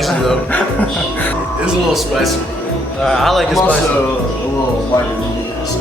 spicy though. It's a little spicy. I like it I'm spicy. also a little lighter than you, so.